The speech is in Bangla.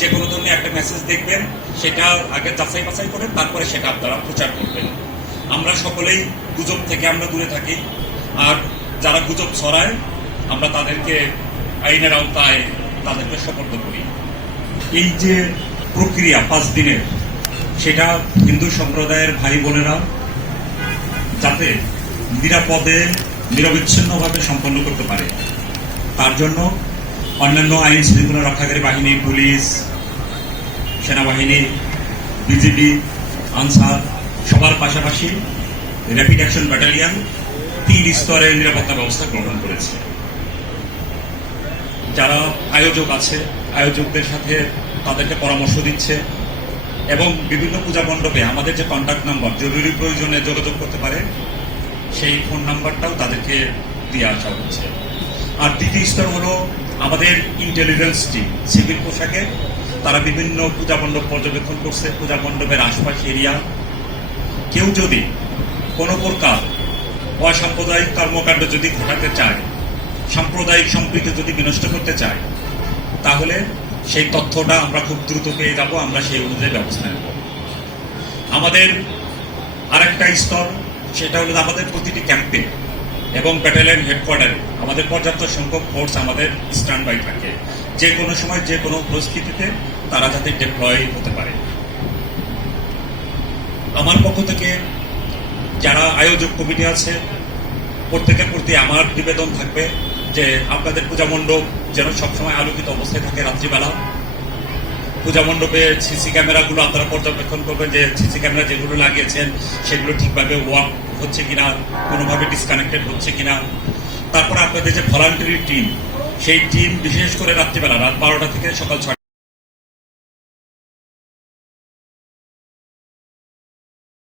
যে কোনো ধরনের একটা মেসেজ দেখবেন, সেটা আগে যাচাই বাছাই করে তারপরে সেটা আপনারা প্রচার করবেন। আমরা সকলেই গুজব থেকে আমরা দূরে থাকি, আর যারা গুজব ছড়ায় আমরা তাদেরকে আইনের আওতায় তাদেরকে সোপর্দ করি। এই যে প্রক্রিয়া 5 দিনের, সেটা হিন্দু সম্প্রদায়ের ভাই বোনেরা যাতে নিরাপদে নিরবিচ্ছিন্নভাবে সম্পন্ন করতে পারে, তার জন্য অন্যান্য আইন শৃঙ্খলা রক্ষাকারী বাহিনী, পুলিশ, সেনাবাহিনী, বিজিবি, আনসার সবার পাশাপাশি র্যাপিড অ্যাকশন ব্যাটালিয়ন 3 স্তরের নিরাপত্তা ব্যবস্থা গ্রহণ করেছে। যারা আয়োজক আছে, আয়োজকদের সাথে তাদেরকে পরামর্শ দিচ্ছে এবং বিভিন্ন পূজা মণ্ডপে আমাদের যে কন্ট্যাক্ট নাম্বার, জরুরি প্রয়োজনে যোগাযোগ করতে পারে, সেই ফোন নাম্বারটাও তাদেরকে দিয়ে আসা হচ্ছে। আর দ্বিতীয় স্তর হলো আমাদের ইন্টেলিজেন্স টিম, সিভিল পোশাকে তারা বিভিন্ন পূজা মণ্ডপ পর্যবেক্ষণ করছে। পূজা মণ্ডপের আশপাশ এরিয়া কেউ যদি কোনো প্রকার অসাম্প্রদায়িক কর্মকাণ্ড যদি ঘটাতে চায়, সাম্প্রদায়িক সম্প্রীতি যদি বিনষ্ট করতে চায়, তাহলে সেই তথ্যটা আমরা খুব দ্রুত পেয়ে যাব, আমরা সেই অনুযায়ী ব্যবস্থা নেব। আমাদের আরেকটা স্তর, সেটা হলো আমাদের প্রতিটি ক্যাম্পে এবং ব্যাটালিয়ন হেডকোয়ার্টারে আমাদের পর্যাপ্ত সংখ্যক ফোর্স আমাদের স্ট্যান্ড বাই থাকে, যে কোনো সময় যে কোনো পরিস্থিতিতে তারা যাতে ডিপ্লয় হতে পারে। আমার পক্ষ থেকে যারা আয়োজক কমিটি আছে, প্রত্যেকের প্রতি আমার নিবেদন থাকবে যে আপনাদের পূজা মণ্ডপ যেন সবসময় আলোকিত অবস্থায় থাকে। রাত্রিবেলা পূজা মণ্ডপে সিসি ক্যামেরাগুলো আপনারা পর্যবেক্ষণ করবেন, যে সিসি ক্যামেরা যেগুলো লাগিয়েছেন সেগুলো ঠিকভাবে ওয়ার্ক হচ্ছে কিনা, কোনোভাবে ডিসকানেক্টেড হচ্ছে কিনা। তারপর আপনাদের যে ভলান্টারি টিম, সেই টিম বিশেষ করে রাত্রিবেলা রাত 12টা থেকে সকাল 6টা